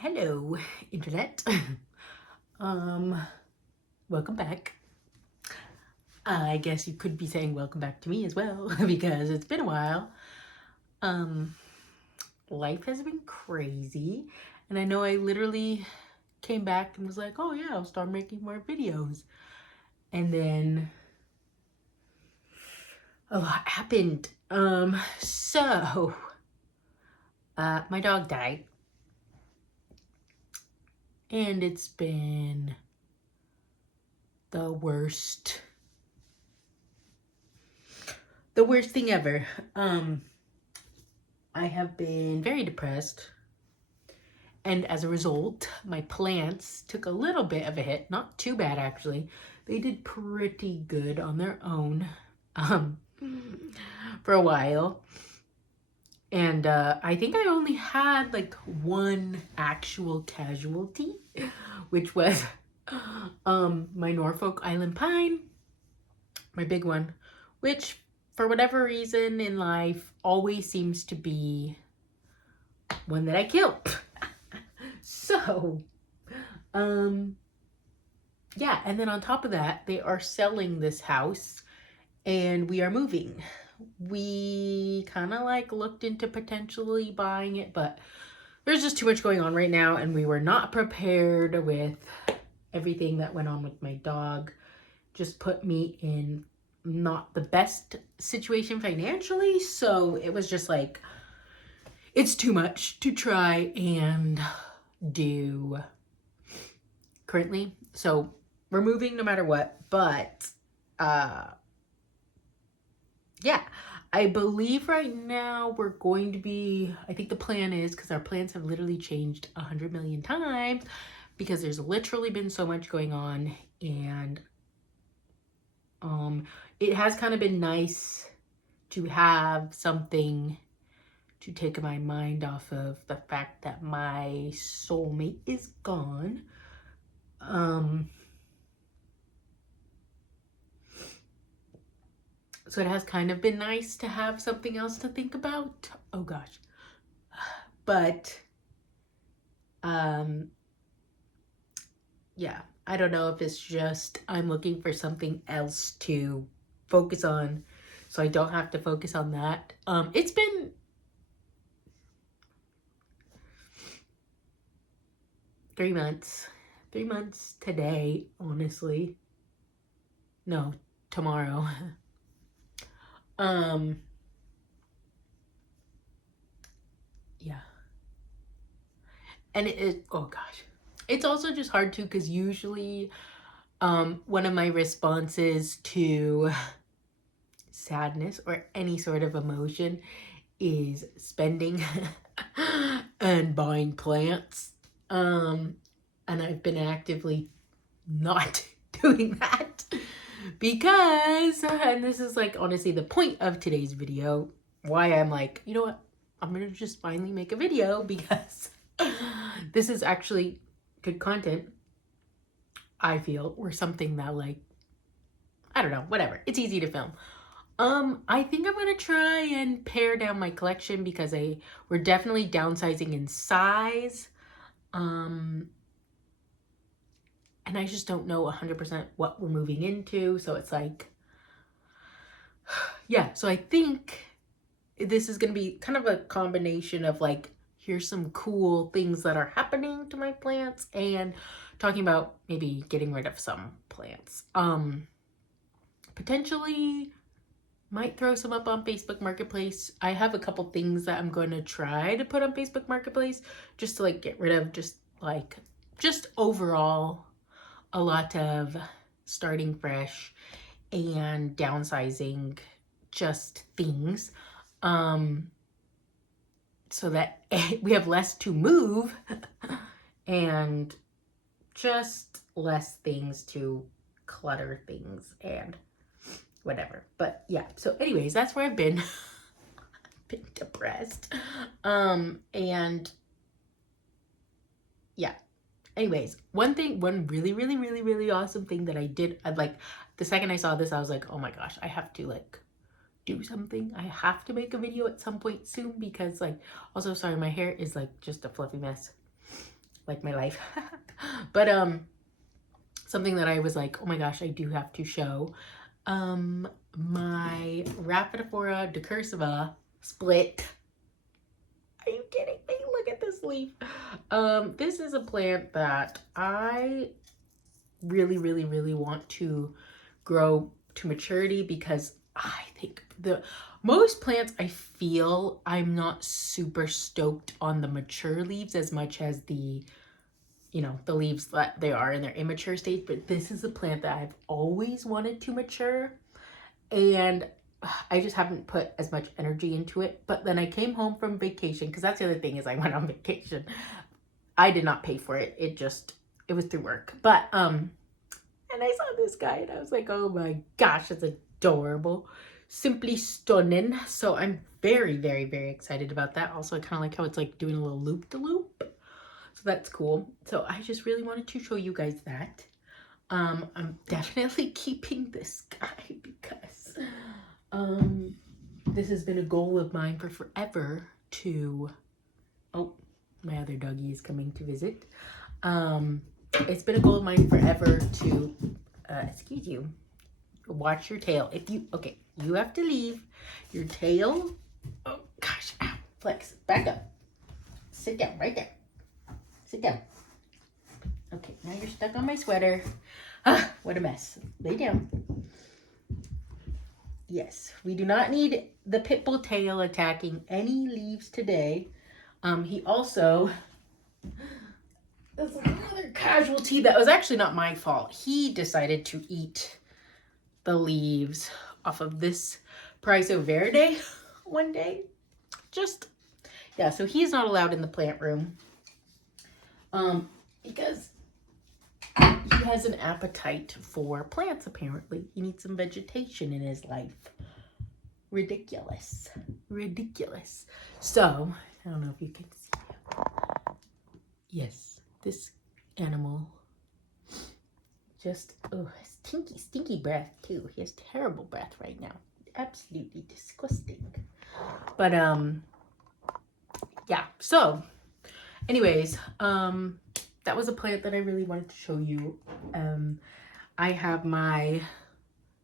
Hello, internet. um, welcome back. I guess you could be saying welcome back to me as well because it's been a while. Um, life has been crazy, and I know I literally came back and was like, "Oh yeah, I'll start making more videos," and then a lot happened. My dog died, and it's been the worst thing ever. I have been very depressed, and as a result, my plants took a little bit of a hit. Not too bad, actually. They did pretty good on their own um, for a while. And I think I only had like one actual casualty, which was my Norfolk Island pine, my big one, which for whatever reason in life always seems to be one that I kill. So, yeah, and then on top of that, they are selling this house and we are moving. We kind of like looked into potentially buying it, but there's just too much going on right now and we were not prepared with everything that went on with my dog. Just put me in not the best situation financially, so it was just like it's too much to try and do currently. So we're moving no matter what, but yeah, I believe right now we're going to be, I think the plan is, because our plans have literally changed 100 million times because there's literally been so much going on, and it has kind of been nice to have something to take my mind off of the fact that my soulmate is gone. So it has kind of been nice to have something else to think about. Oh gosh. But yeah, I don't know if it's just I'm looking for something else to focus on so I don't have to focus on that. It's been 3 months. 3 months today, honestly. No, tomorrow. Yeah. And oh gosh. It's also just hard too because usually one of my responses to sadness or any sort of emotion is spending and buying plants. And I've been actively not doing that because, and this is like honestly the point of today's video, why I'm like, you know what, I'm gonna just finally make a video because this is actually good content, I feel, or something that like, I don't know, whatever. It's easy to film. I think I'm gonna try and pare down my collection because we're definitely downsizing in size. And I just don't know 100% what we're moving into. So it's like, yeah. So I think this is gonna be kind of a combination of like, here's some cool things that are happening to my plants and talking about maybe getting rid of some plants. Potentially might throw some up on Facebook Marketplace. I have a couple things that I'm going to try to put on Facebook Marketplace just to like get rid of just overall a lot of starting fresh and downsizing just things. So that we have less to move and just less things to clutter things and whatever. But yeah, so anyways, that's where I've been. Been depressed. And yeah. Anyways, one really awesome thing that I did, I'd like, the second I saw this, I was like, oh my gosh, I have to like do something. I have to make a video at some point soon because like, also sorry, my hair is like just a fluffy mess. like my life. But something that I was like, oh my gosh, I do have to show. My Rhaphidophora decursiva split. Are you kidding me? Look at this leaf. This is a plant that I really, really, really want to grow to maturity, because I think most plants, I feel I'm not super stoked on the mature leaves as much as the, you know, the leaves that they are in their immature stage. But this is a plant that I've always wanted to mature, and I just haven't put as much energy into it. But then I came home from vacation, because that's the other thing, is I went on vacation. I did not pay for it. It was through work. But and I saw this guy and I was like, oh my gosh, it's adorable. Simply stunning. So I'm very, very, very excited about that. Also, I kind of like how it's like doing a little loop-de-loop. So that's cool. So I just really wanted to show you guys that. I'm definitely keeping this guy because this has been a goal of mine for forever to, oh, my other doggy is coming to visit. It's been a goal of mine forever to, excuse you, watch your tail. If you, okay, you have to leave. Your tail, oh gosh, ow, flex, back up. Sit down, right there. Sit down. Okay, now you're stuck on my sweater. Ah, what a mess. Lay down. Yes, we do not need the pit bull tail attacking any leaves today. He also, there's another casualty that was actually not my fault. He decided to eat the leaves off of this Paraiso Verde one day. Just, yeah, so he's not allowed in the plant room because he has an appetite for plants, apparently. He needs some vegetation in his life. Ridiculous. Ridiculous. So, I don't know if you can see. Yes, this animal just, oh, stinky breath too. He has terrible breath right now. Absolutely disgusting. But, yeah. So, anyways, that was a plant that I really wanted to show you. I have my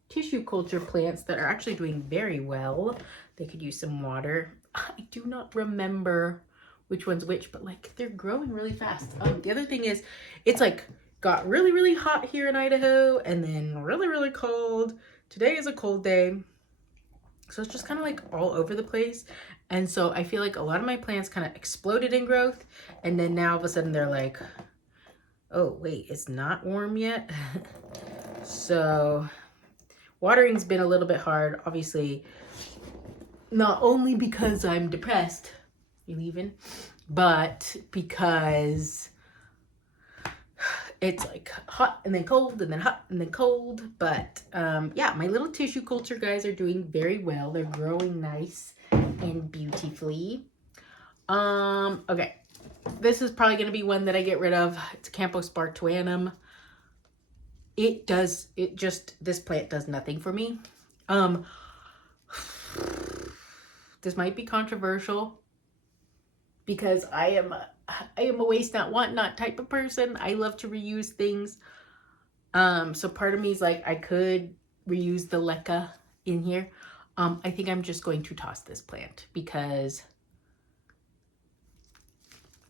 tissue culture plants that are actually doing very well. They could use some water. I do not remember which one's which, but like they're growing really fast. The other thing is, it's like got really, really hot here in Idaho and then really, really cold. Today is a cold day. So it's just kind of like all over the place. And so I feel like a lot of my plants kind of exploded in growth. And then now all of a sudden they're like, oh, wait, it's not warm yet. So watering's been a little bit hard, obviously, not only because I'm depressed, you leaving, but because it's like hot and then cold and then hot and then cold. But yeah, my little tissue culture guys are doing very well. They're growing nice and beautifully. Okay, this is probably going to be one that I get rid of. It's Campospartuanum. This plant does nothing for me. This might be controversial because I am a waste not, want not type of person. I love to reuse things. So part of me is like, I could reuse the leca in here. I think I'm just going to toss this plant because,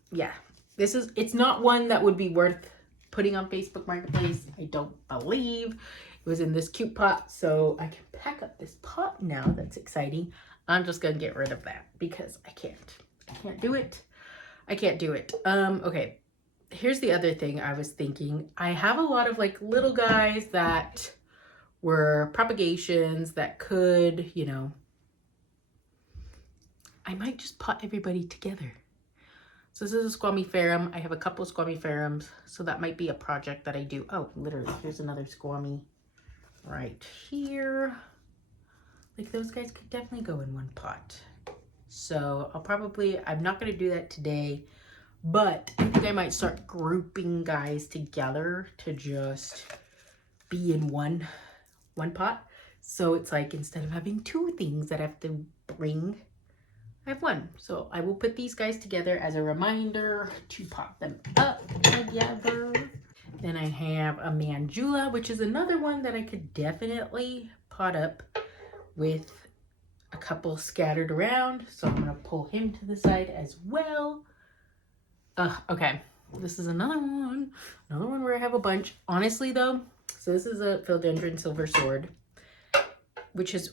yeah, it's not one that would be worth putting on Facebook Marketplace. I don't believe it was in this cute pot, so I can pack up this pot now. That's exciting. I'm just gonna get rid of that because I can't do it. I can't do it. Okay, here's the other thing I was thinking. I have a lot of like little guys that were propagations that could, you know, I might just pot everybody together. So this is a squamiferum. I have a couple of squamiferums, so that might be a project that I do. Oh, literally, here's another squammy right here. Like those guys could definitely go in one pot. So I'm not gonna do that today, but I think I might start grouping guys together to just be in one pot. So it's like, instead of having two things that I have to bring, I have one. So I will put these guys together as a reminder to pop them up together. Then I have a Manjula, which is another one that I could definitely pot up with a couple scattered around. So I'm going to pull him to the side as well. Okay. This is another one where I have a bunch. Honestly though, so this is a philodendron silver sword, which has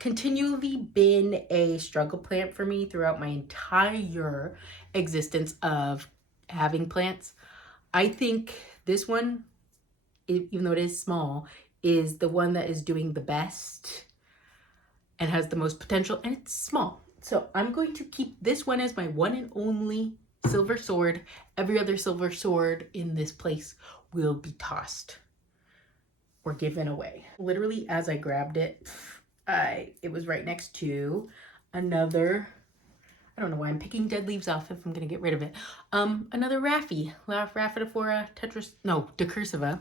continually been a struggle plant for me throughout my entire existence of having plants. I think this one, even though it is small, is the one that is doing the best and has the most potential, and it's small. So I'm going to keep this one as my one and only silver sword. Every other silver sword in this place will be tossed or given away. Literally as I grabbed it, it was right next to another, I don't know why I'm picking dead leaves off if I'm gonna get rid of it. Another Rhaphidophora decursiva.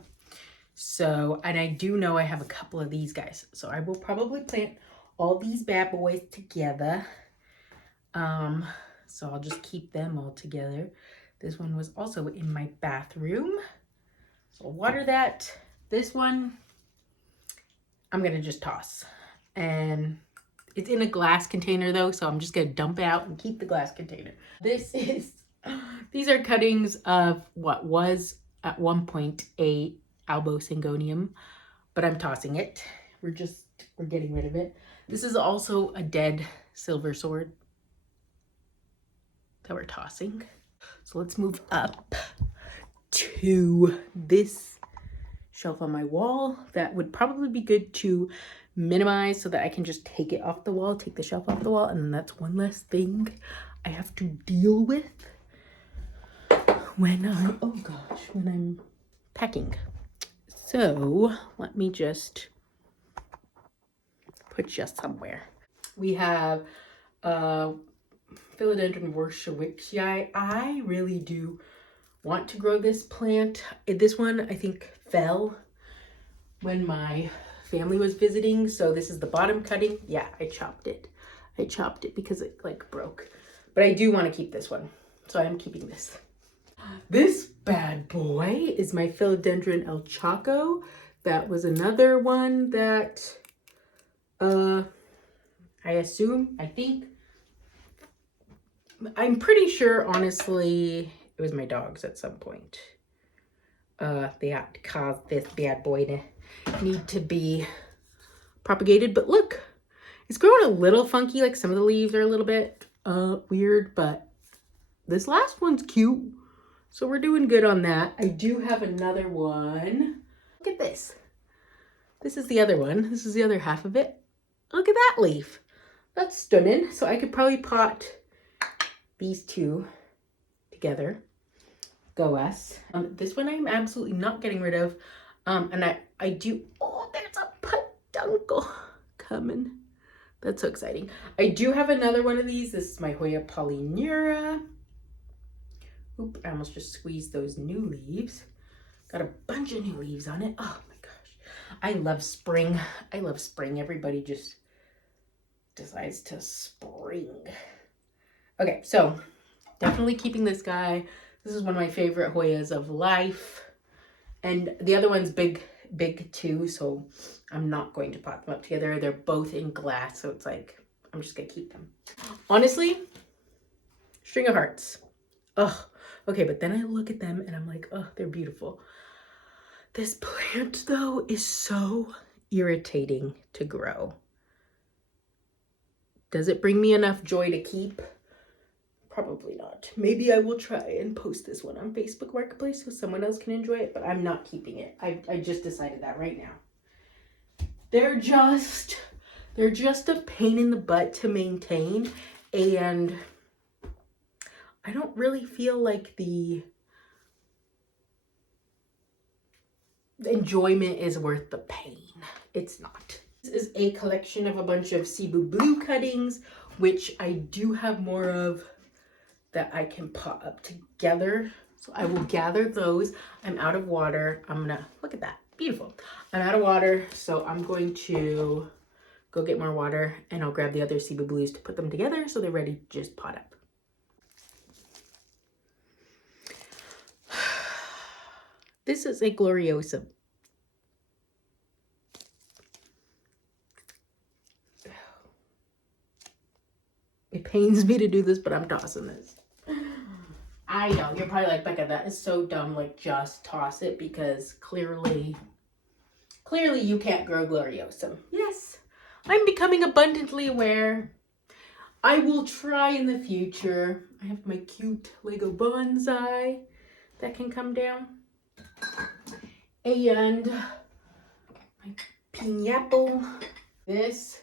So, and I do know I have a couple of these guys. So I will probably plant all these bad boys together. So I'll just keep them all together. This one was also in my bathroom. So I'll water that. This one, I'm gonna just toss. And it's in a glass container though, so I'm just gonna dump it out and keep the glass container. These are cuttings of what was at one point a Albo Syngonium, but I'm tossing it. We're getting rid of it. This is also a dead silver sword that we're tossing. So let's move up to this shelf on my wall. That would probably be good to minimize so that I can just take it off the wall, take the shelf off the wall, and then that's one less thing I have to deal with when I'm packing. So let me just put you somewhere. We have Philodendron Warshawicii. I really do want to grow this plant. This one I think fell when my family was visiting, so this is the bottom cutting. Yeah, I chopped it because it like broke, but I do want to keep this one, so I'm keeping this. This bad boy is my Philodendron El Chaco. That was another one that I'm pretty sure, honestly, it was my dogs at some point. They had to cause this bad boy to need to be propagated. But look, it's growing a little funky. Like some of the leaves are a little bit weird, but this last one's cute. So we're doing good on that. I do have another one. Look at this. This is the other one. This is the other half of it. Look at that leaf. That's stunning. So I could probably pot these two together. Go us. This one I'm absolutely not getting rid of. And I do, oh, there's a peduncle coming. That's so exciting. I do have another one of these. This is my Hoya polynura. Oop, I almost just squeezed those new leaves. Got a bunch of new leaves on it. Oh my gosh. I love spring. I love spring. Everybody just decides to spring. Okay, so definitely keeping this guy. This is one of my favorite Hoyas of life. And the other one's big too, so I'm not going to pot them up together. They're both in glass, so it's like, I'm just gonna keep them. Honestly, string of hearts. Ugh. Okay, but then I look at them and I'm like, oh, they're beautiful. This plant though is so irritating to grow. Does it bring me enough joy to keep? Probably not. Maybe I will try and post this one on Facebook Marketplace so someone else can enjoy it, but I'm not keeping it. I just decided that right now. They're just a pain in the butt to maintain, and I don't really feel like the enjoyment is worth the pain. It's not. This is a collection of a bunch of Cebu Blue cuttings, which I do have more of that I can pot up together. So I will gather those. I'm out of water. I'm gonna, look at that, beautiful. I'm out of water, so I'm going to go get more water, and I'll grab the other Cebu Blues to put them together so they're ready to just pot up. This is a Gloriosa. It pains me to do this, but I'm tossing this. I know, you're probably like, Becca, that is so dumb. Like, just toss it because clearly you can't grow Gloriosa. Yes, I'm becoming abundantly aware. I will try in the future. I have my cute Lego bonsai that can come down. And my pineapple. This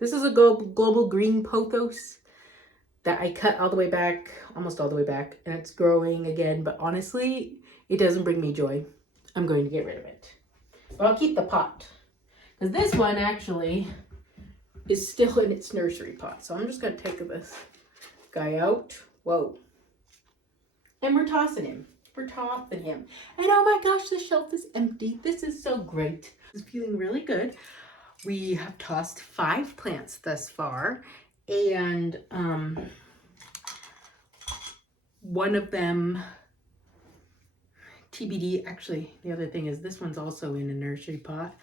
is a global green pothos that I cut all the way back, almost all the way back, and it's growing again, but honestly, it doesn't bring me joy. I'm going to get rid of it. But I'll keep the pot, because this one actually is still in its nursery pot. So I'm just going to take this guy out. Whoa. And we're tossing him. We're tossing him. And oh my gosh, the shelf is empty. This is so great. It's feeling really good. We have tossed 5 plants thus far. And one of them, TBD, actually, the other thing is this one's also in a nursery pot.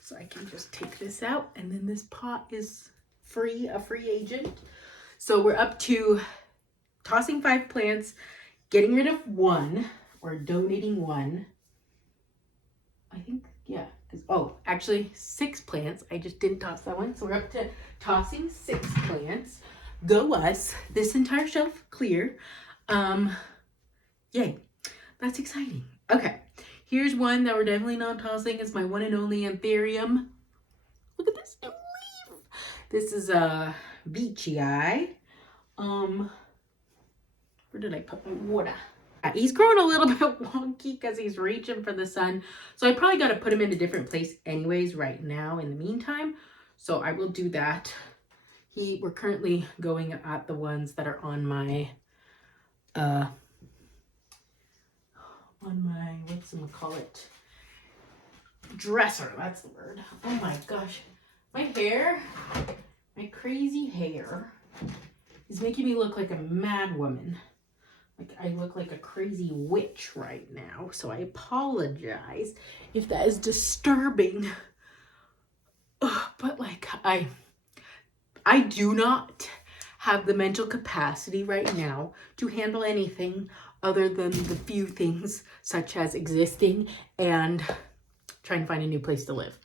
So I can just take this out, and then this pot is free, a free agent. So we're up to tossing 5 plants, getting rid of 1, or donating 1. I think, yeah. Oh, actually 6 plants. I just didn't toss that one. So we're up to tossing 6 plants. Go us. This entire shelf clear. Yay. That's exciting. Okay. Here's one that we're definitely not tossing. It's my one and only Anthurium. Look at this new leaf. This is a beachy eye. Where did I put my water? He's growing a little bit wonky because he's reaching for the sun. So I probably got to put him in a different place anyways right now in the meantime. So I will do that. We're currently going at the ones that are on my whatchamacallit, dresser. That's the word. Oh my gosh. My hair, my crazy hair is making me look like a mad woman. Like I look like a crazy witch right now. So I apologize if that is disturbing. But like I do not have the mental capacity right now to handle anything other than the few things such as existing and trying to find a new place to live.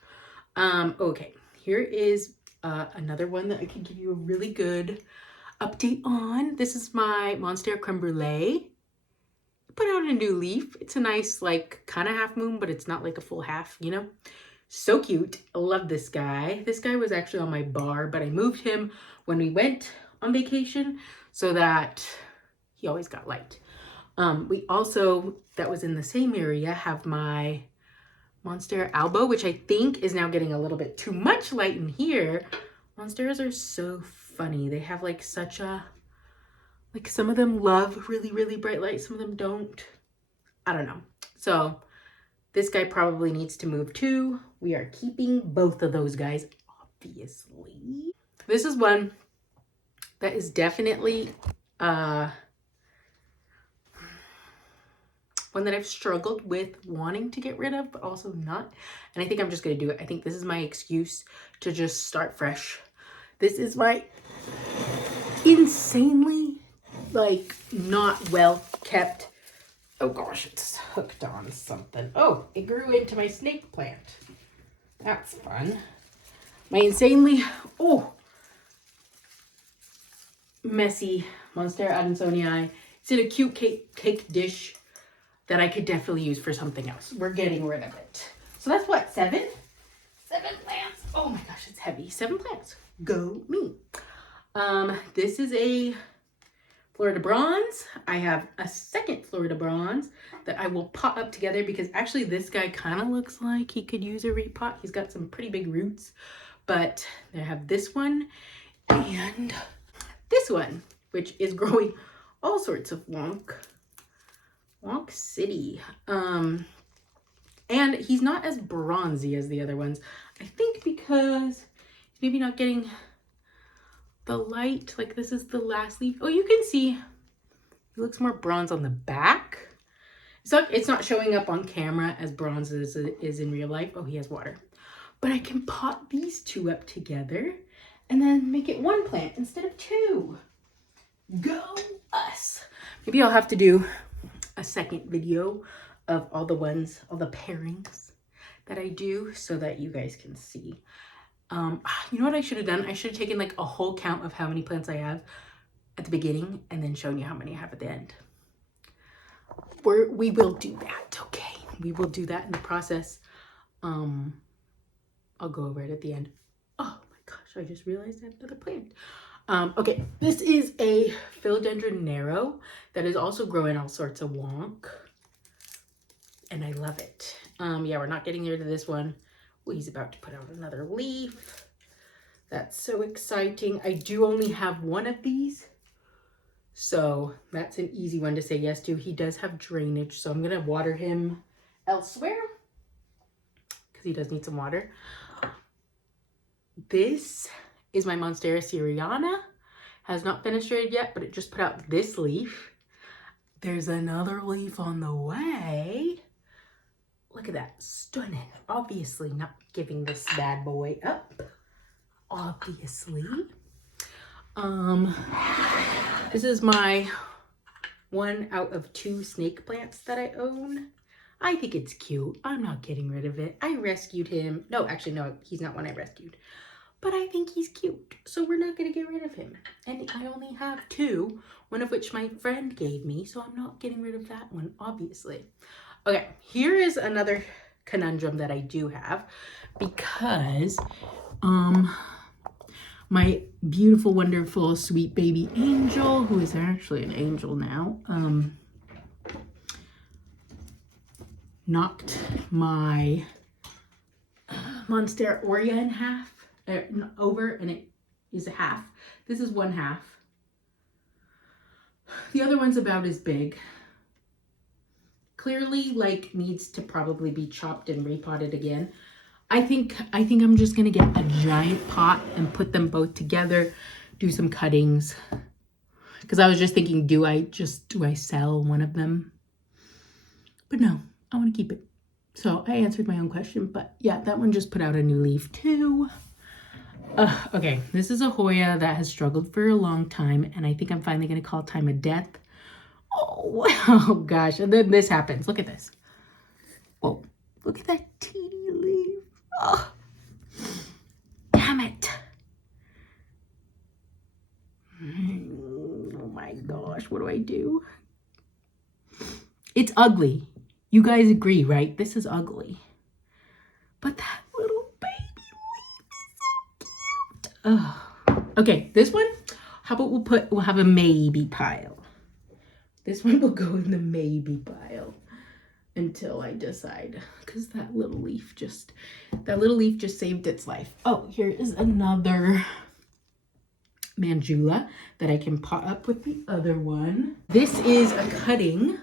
Okay, here is another one that I can give you a really good update on. This is my Monstera Creme Brulee. Put out a new leaf. It's a nice, like, kind of half moon, but it's not like a full half, you know? So cute. I love this guy. This guy was actually on my bar, but I moved him when we went on vacation so that he always got light. We also, that was in the same area, have my Monstera Albo, which I think is now getting a little bit too much light in here. Monsteras are so funny. They have like such a, like some of them love really, really bright light. Some of them don't. I don't know. So this guy probably needs to move too. We are keeping both of those guys, obviously. This is one that is definitely one that I've struggled with wanting to get rid of, but also not. And I think I'm just going to do it. I think this is my excuse to just start fresh. This is my insanely, like, not well kept. Oh gosh, it's hooked on something. Oh, it grew into my snake plant. That's fun. My insanely, messy Monstera Adansonii. It's in a cute cake dish that I could definitely use for something else. We're getting rid of it. So that's what, 7? 7 plants. Oh my gosh, it's heavy. 7 plants. Go me. This is a Florida Bronze. I have a second Florida Bronze that I will pot up together because actually this guy kind of looks like he could use a repot. He's got some pretty big roots, but I have this one and this one, which is growing all sorts of wonk city. And he's not as bronzy as the other ones. I think because he's maybe not getting the light. Like this is the last leaf. Oh, you can see he looks more bronze on the back. So it's not showing up on camera as bronze as it is in real life. Oh, he has water. But I can pot these two up together and then make it one plant instead of two. Go us. Maybe I'll have to do a second video of all the pairings that I do so that you guys can see. You know what I should have done? I should have taken like a whole count of how many plants I have at the beginning and then shown you how many I have at the end. We will do that, okay? We will do that in the process. I'll go over it at the end. Oh my gosh, I just realized I have another plant. Okay, this is a philodendron narrow that is also growing all sorts of wonk. And I love it. Yeah, we're not getting rid of this one. Well, he's about to put out another leaf. That's so exciting. I do only have one of these. So that's an easy one to say yes to. He does have drainage, so I'm gonna water him elsewhere because he does need some water. This is my Monstera Syriana. Has not fenestrated yet, but it just put out this leaf. There's another leaf on the way. Look at that, stunning. Obviously not giving this bad boy up. Obviously. This is my 1 out of 2 snake plants that I own. I think it's cute. I'm not getting rid of it. I rescued him. No, actually, no, he's not one I rescued. But I think he's cute, so we're not going to get rid of him. And I only have 2, one of which my friend gave me, so I'm not getting rid of that one, obviously. Okay, here is another conundrum that I do have because my beautiful, wonderful, sweet baby angel, who is actually an angel now, knocked my Monstera Aurea in half, over, and it is a half. This is 1/2. The other one's about as big. Clearly, like, needs to probably be chopped and repotted again. I think I'm just gonna get a giant pot and put them both together, do some cuttings. Because I was just thinking, do I sell one of them? But no, I want to keep it. So I answered my own question, but yeah, that one just put out a new leaf too. Okay, this is a Hoya that has struggled for a long time, and I think I'm finally gonna call time of death. Oh gosh, and then this happens. Look at this. Oh, look at that teeny leaf. Oh, damn it. Oh my gosh, what do I do? It's ugly. You guys agree, right? This is ugly. But that little baby leaf is so cute. Okay, this one, how about we'll have a maybe pile. This one will go in the maybe pile until I decide, because that little leaf just saved its life. Oh, here is another Mandula that I can pot up with the other one. This is a cutting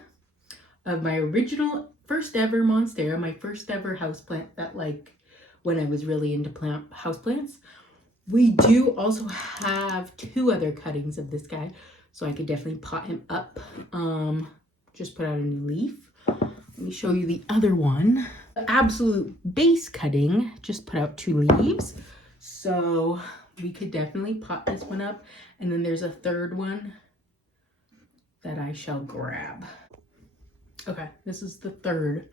of my original first ever Monstera, my first ever houseplant that, like, when I was really into houseplants. We do also have 2 other cuttings of this guy, so I could definitely pot him up. Just put out a new leaf. Let me show you the other one. The absolute base cutting just put out 2 leaves, so we could definitely pot this one up. And then there's a 3rd one that I shall grab. Okay, this is the 3rd.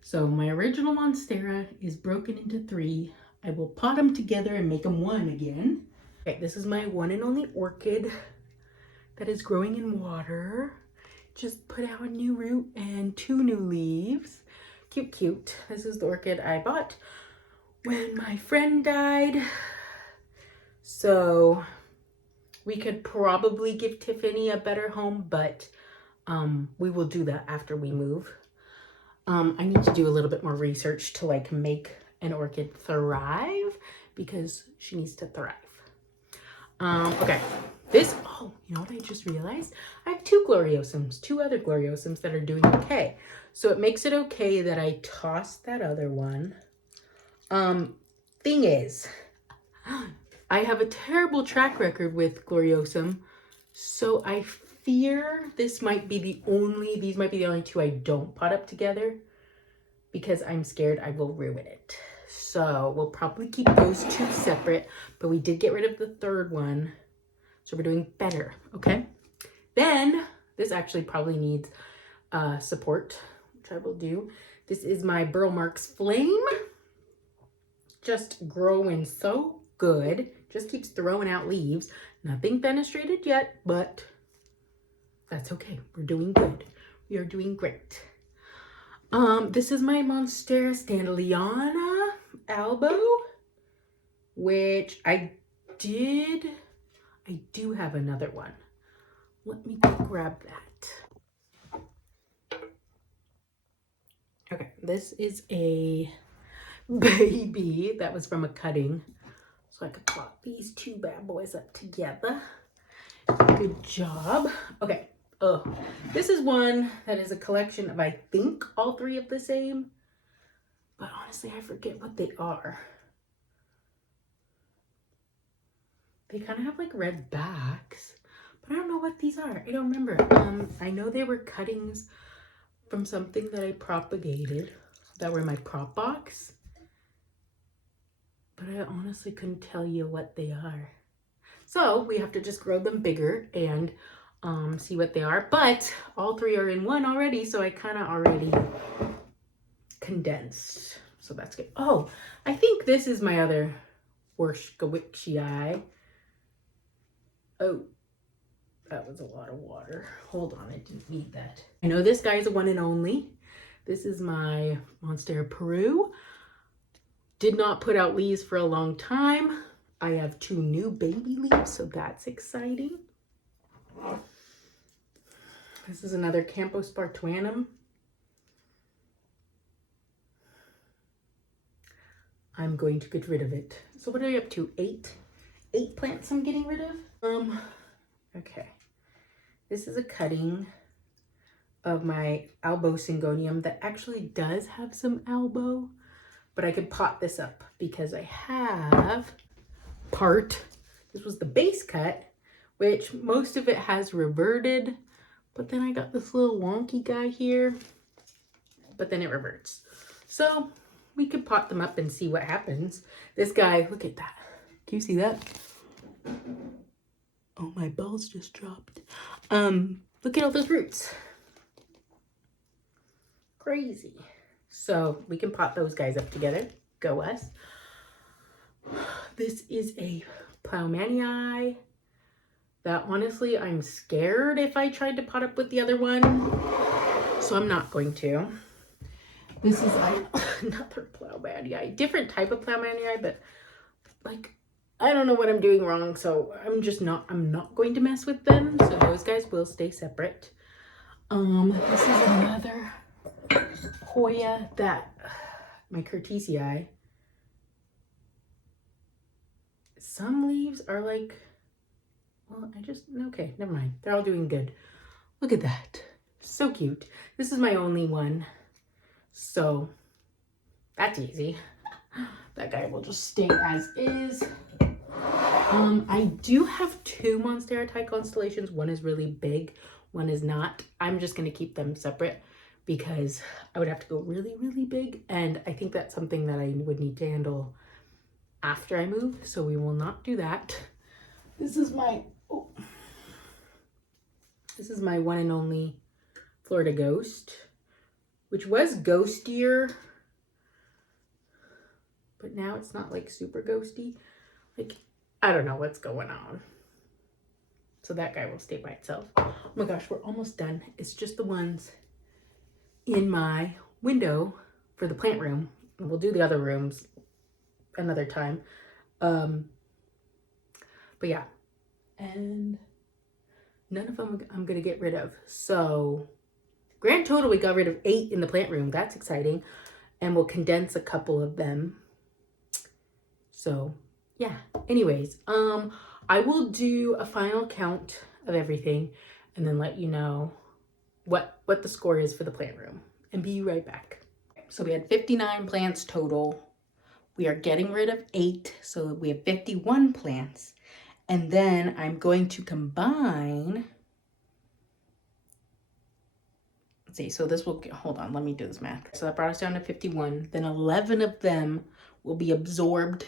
So my original Monstera is broken into 3. I will pot them together and make them 1 again. Okay, this is my one and only orchid that is growing in water. Just put out a new root and 2 new leaves. Cute, cute. This is the orchid I bought when my friend died. So we could probably give Tiffany a better home, but we will do that after we move. I need to do a little bit more research to, like, make an orchid thrive, because she needs to thrive. Okay, This, oh, you know what I just realized? I have two other gloriosums that are doing okay. So it makes it okay that I tossed that other one. Thing is, I have a terrible track record with gloriosum, so I fear these might be the only two I don't pot up together because I'm scared I will ruin it. So we'll probably keep those two separate, but we did get rid of the third one. So we're doing better, okay? Then, this actually probably needs support, which I will do. This is my Burl Marks Flame. Just growing so good. Just keeps throwing out leaves. Nothing fenestrated yet, but that's okay. We're doing good. We are doing great. This is my Monstera Standaliana Albo, which I do have another one. Let me grab that. Okay, this is a baby that was from a cutting. So I could plot these two bad boys up together. Good job. Okay. Oh, this is one that is a collection of, I think, all three of the same. But honestly, I forget what they are. They kind of have like red backs, but I don't know what these are. I don't remember. I know they were cuttings from something that I propagated that were in my prop box, but I honestly couldn't tell you what they are. So we have to just grow them bigger and see what they are. But all three are in one already, so I kind of already condensed. So that's good. Oh, I think this is my other Worshkowicii. Oh, that was a lot of water. Hold on, I didn't need that. I know this guy's a one and only. This is my Monstera Peru. Did not put out leaves for a long time. I have two new baby leaves, so that's exciting. This is another Campospartuanum. I'm going to get rid of it. So what are you up to? Eight plants I'm getting rid of? Okay. This is a cutting of my Albo Syngonium that actually does have some albo, but I could pot this up because I have this was the base cut, which most of it has reverted, but then I got this little wonky guy here, but then it reverts. So we could pot them up and see what happens. This guy, look at that. Can you see that? Oh, my balls just dropped. Look at all those roots. Crazy. So we can pot those guys up together. Go us. This is a Plowmanii that honestly I'm scared if I tried to pot up with the other one. So I'm not going to. This is another Plowmanii. Different type of Plowmanii, but like, I don't know what I'm doing wrong, so I'm not going to mess with them. So those guys will stay separate. This is another Hoya that my Curtisii. Some leaves are like, well, okay, never mind. They're all doing good. Look at that. So cute. This is my only one. So that's easy. That guy will just stay as is. I do have two Monstera Thai constellations. One is really big, one is not. I'm just going to keep them separate because I would have to go really, really big. And I think that's something that I would need to handle after I move. So we will not do that. This is my one and only Florida Ghost, which was ghostier, but now it's not like super ghosty. Like, I don't know what's going on. So that guy will stay by itself. Oh my gosh, we're almost done. It's just the ones in my window for the plant room. We'll do the other rooms another time. But yeah, and none of them I'm gonna get rid of. So grand total, we got rid of 8 in the plant room. That's exciting. And we'll condense a couple of them. So yeah, anyways, I will do a final count of everything and then let you know what the score is for the plant room, and be right back. So we had 59 plants total. We are getting rid of 8, so we have 51 plants. And then I'm going to combine, let's see, so this will, hold on, let me do this math. So that brought us down to 51. Then 11 of them will be absorbed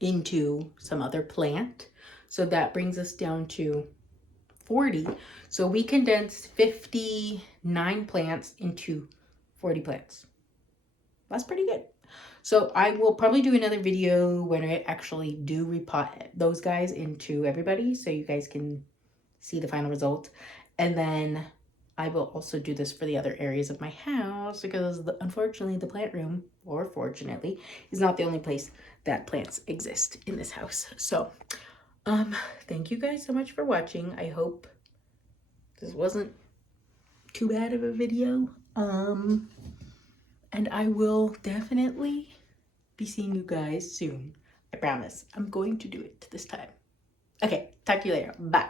into some other plant. So that brings us down to 40. So we condensed 59 plants into 40 plants. That's pretty good. So I will probably do another video when I actually do repot those guys into everybody so you guys can see the final result. And then I will also do this for the other areas of my house because unfortunately the plant room, or fortunately, is not the only place that plants exist in this house. So thank you guys so much for watching. I hope this wasn't too bad of a video. And I will definitely be seeing you guys soon. I promise. I'm going to do it this time. Okay, talk to you later. Bye.